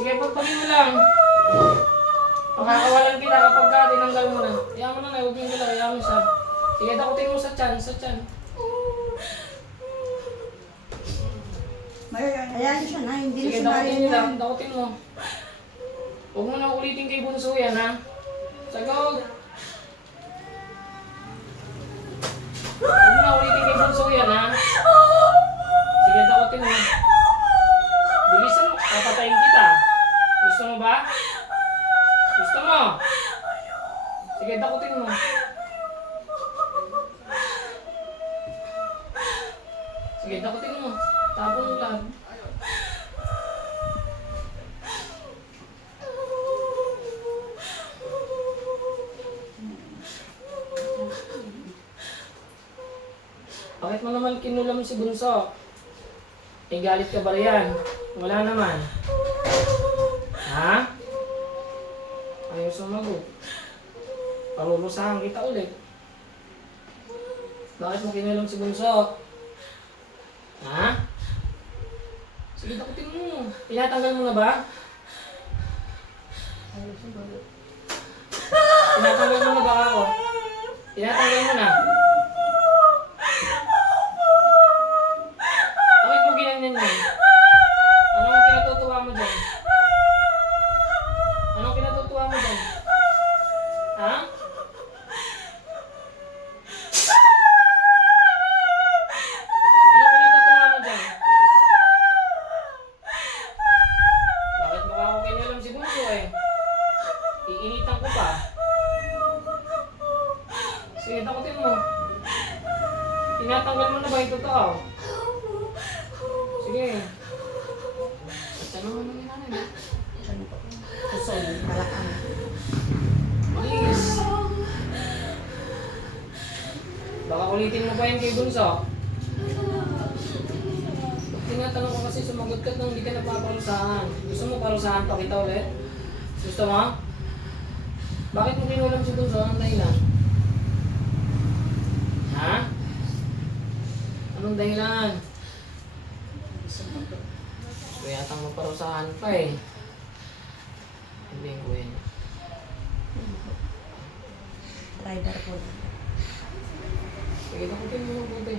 Sige, pagpagin mo lang. Pakakawalan kita kapag ka tinanggal mo na. Iyan mo na na, huwag yung galaw, iyan mo siya. Sige, takutin mo sa tiyan, sa tiyan. Ayan siya na, hindi na Sige, sumali dakutin nyo lang, yan. dakutin mo. Huwag mo na ulitin kay Bunso yan, ha? Sagog! Huwag mo na ulitin kay Bunso yan, ha? Sige, dakutin mo. Bilisan mo, papatayin kita. Gusto mo ba? Gusto mo? Sige, dakutin mo. Sige, dakutin mo. Tapon mo lahat. Bakit mo naman kinulam si Bunso? Eh, galit ka ba riyan? Wala naman. Ha? Ayaw sumagot. Parurusahan kita ulit. Bakit mo kinulam si Bunso? Ha? Sige, takutin mo. Tinatanggal mo na ba? Tinatanggal mo na ba ako? Tinatanggal mo na. Bakit mo ginanyan yun? Anong kinatutuwa mo dyan? Anong kinatutuwa mo dyan? Ha? Anong kinatutuwa mo dyan? Bakit mo ako kinilam si Bunso eh? Iinitan ko pa. Sige, takutin mo. Tinatanggal mo na ba yung totoo? Sige. Tanong mo naman nanay. Gusto mo, malakang. Please. Baka ulitin mo pa yun kay Bunso. Tinatanong ko kasi sumagot ka nung hindi ka napaparusahan. Gusto mo parusahan pa kita ulit? Gusto mo? Bakit mo kinulam si Bunso? Anong dahilan? Ha? Anong dahilan? Gusto yatang maparusahan pa eh. Hindi ko yun. Driver po na. Sige, nakutin mo mabuti.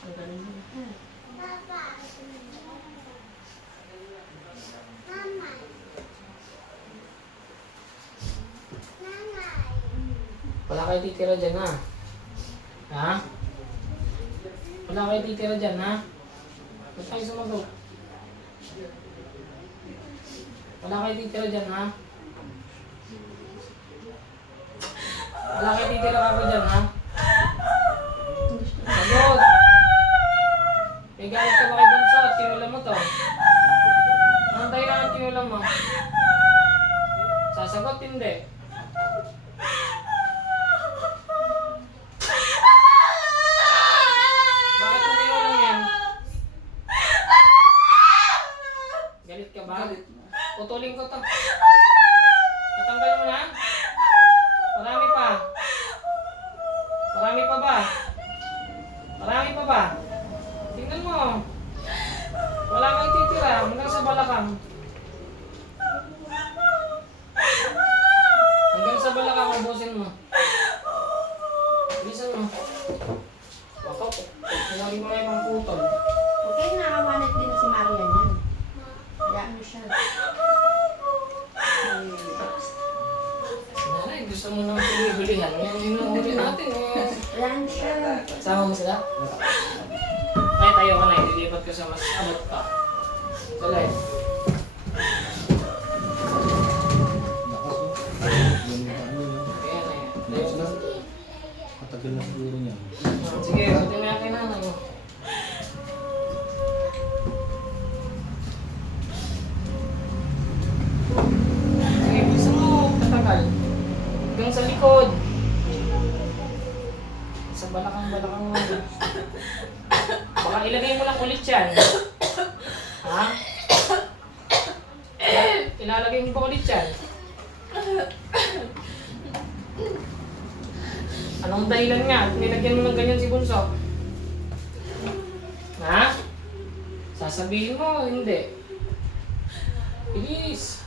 Ang galing mo. Wala kayo titira dyan, ha? Ha? Wala kayo titira dyan, ha? Ba't kayo sumagot? Wala kayo titira dyan, ha? Wala kayo titira ako dyan, ha? Sagot! May galit ka ba kay Bunso at kinulam mo to? Anong dahilan at kinulam mo? Sasagot, hindi. Bakit mo kinulam yan? Galit ka ba? Putulin ko to. Natanggal mo na? Marami pa. Marami pa ba? Marami pa ba? Tingnan mo. Wala kang titira. Hanggang sa balakang. Hanggang sa balakang, ubusin mo. Bilisan mo. Baka, kunwari mo na yung putol. Okay, nakawanit din si Marian yan. Hayaan mo siya. Nanay, gusto mo naman pinihulihan. Yan yung huli natin eh. Hayaan siya. Sama mo sila? Ay, tayo ka na. Ililipat ko sa mas abot pa. Salay. Ayan na yan. Next lang. Matagal na siguro niya. Sige, buti mo yan kay nanay mo. Sige, bilisan mo. Tatagal. Hanggang sa likod. Sa balakang mo. Baka ilagay mo lang ulit yan. Ha? Ilalagay mo ba ulit yan? Anong dahilan nga? Nilagyan mo ng ganyan si Bunso? Ha? Sasabihin mo, hindi. Bilis.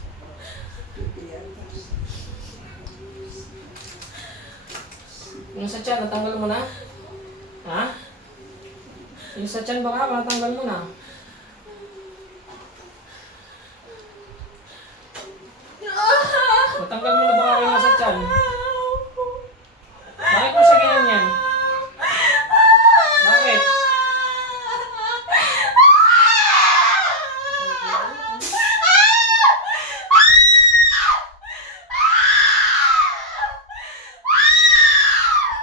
Yung sa tiyan, natanggal mo na? Ha? Yung sa tiyan baka, natanggal mo na? Natanggal mo na baka kayo sa tiyan? Bakit mo siya ganyan? Bakit?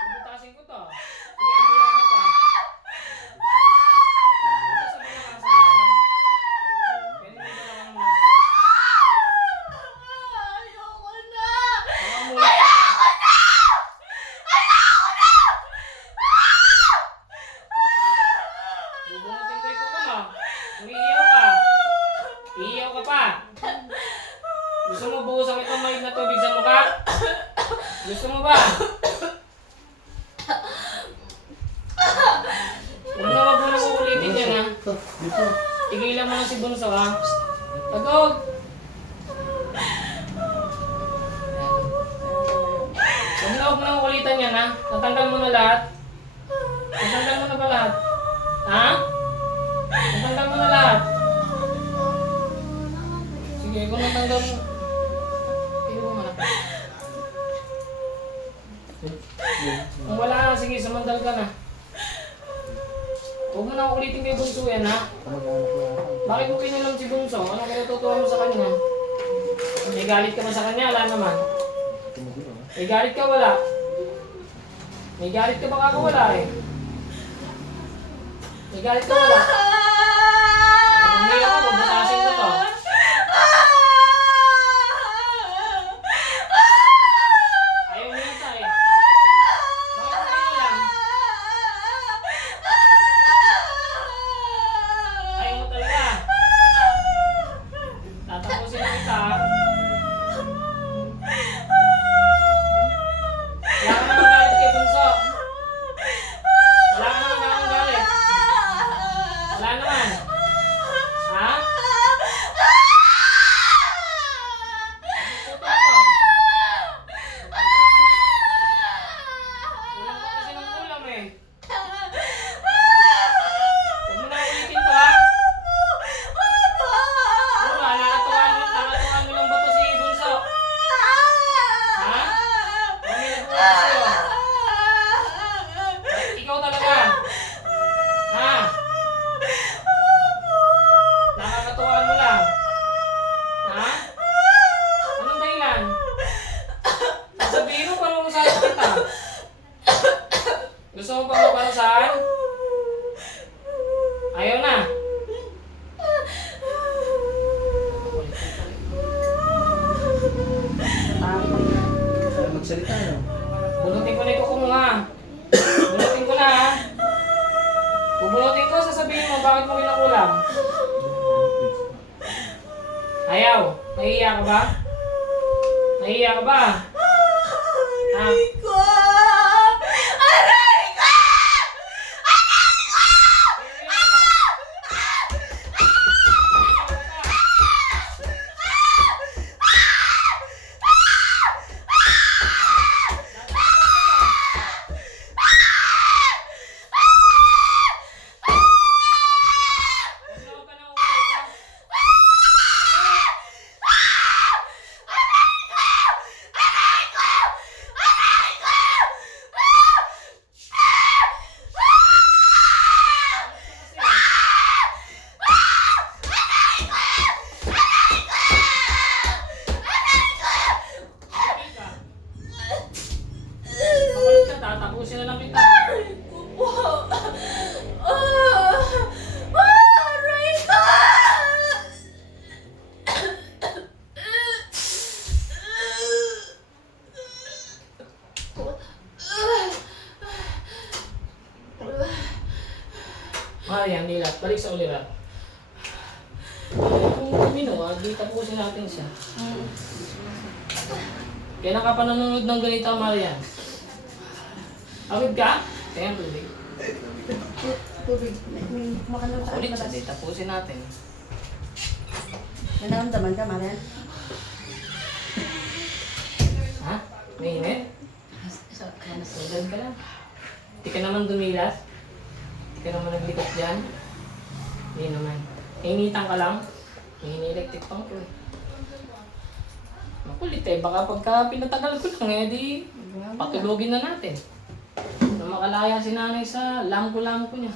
Bubutasin ko to. Sige, umiyak ka pa. Ito sa mga kasama. Pwede mo ba lang mo? Ayoko na! Mga mula ka pa. Bubunutin ko yung kuko mo. Umiiyaw ka. Iiyaw ka pa. Gusto mo buhusan itong maig na tubig sa mukha? Gusto mo ba? Huwag mo nang uulitin yan ha. Ito, dito. Tigilan mo lang si Bunso ha. Tagog! Huwag mo nang uulitan yan ha. Natanggal mo na lahat. Natanggal mo na ba lahat? Ha? Natanggal mo na lahat. Sige, kung natanggal mo. Iwan mo na. Kung wala na, sige, sumandal ka na. Huwag mo na ulitin kay Bunso yan ha. Kamag-anak ko yata. Bakit mo kinilam si Bunso? Anong kinatutuwa mo sa kanya? May galit ka ba sa kanya? Wala naman. Tumugulo, ha? May galit ka wala? May galit ka baka wala eh. May galit ka wala? Pag umiyak ka, magbutasin ko to. Ayaw mo yata eh. Bakit mo kinilam? Ayaw mo talaga. Tatapusin na kita ha. Wala ka naman galit kay Bunso. Wala ka naman galit. Wala naman. Ha? Puto to. Kulang pa kasi ng kulam eh. Huwag mo na ulitin to ha. Ano ba? Nakatuwaan mo lang ba to si Bunso? Ha? O may nagbukas sa'yo? Ikaw talaga? Ha? Nakakatuwaan mo lang? Ha? Anong dahilan? Sabihin mo paano mo saan kita? Gusto mo pa maparusahan? Ayaw na. Kaya magsalita, no? Bunutin ko na yung kuko mo ha. Bunutin ko na ha. Bubunutin ko, sasabihin mo bakit mo kinakulam. Ayaw. Nahihiya ka ba? Nahihiya ka ba? Ha? Ko! Aray ko! Makulit ka, tatapusin na lang kita. Aray ko po! Aray ko! Marian, nilat. Balik sa ulirat. Kung umino, di tapusin natin siya. Kailan ka pa nanonood ng ganito, Marian? Awid ka? Kaya tubig. Tubig. May kumakalong sa Ulit labas. siya, di tapusin natin. May naramdaman ka, Marian? Ha? Mainit? Sundan ka lang. Hindi ka naman dumilas. Hindi ka naman naglikot dyan. Hindi naman. Nainitan ka lang. May electric pang ko. Makulit eh. Baka pagka pinatagal ko lang eh, di patulogin na natin. Na makalaya si nanay sa lamko-lamko niya.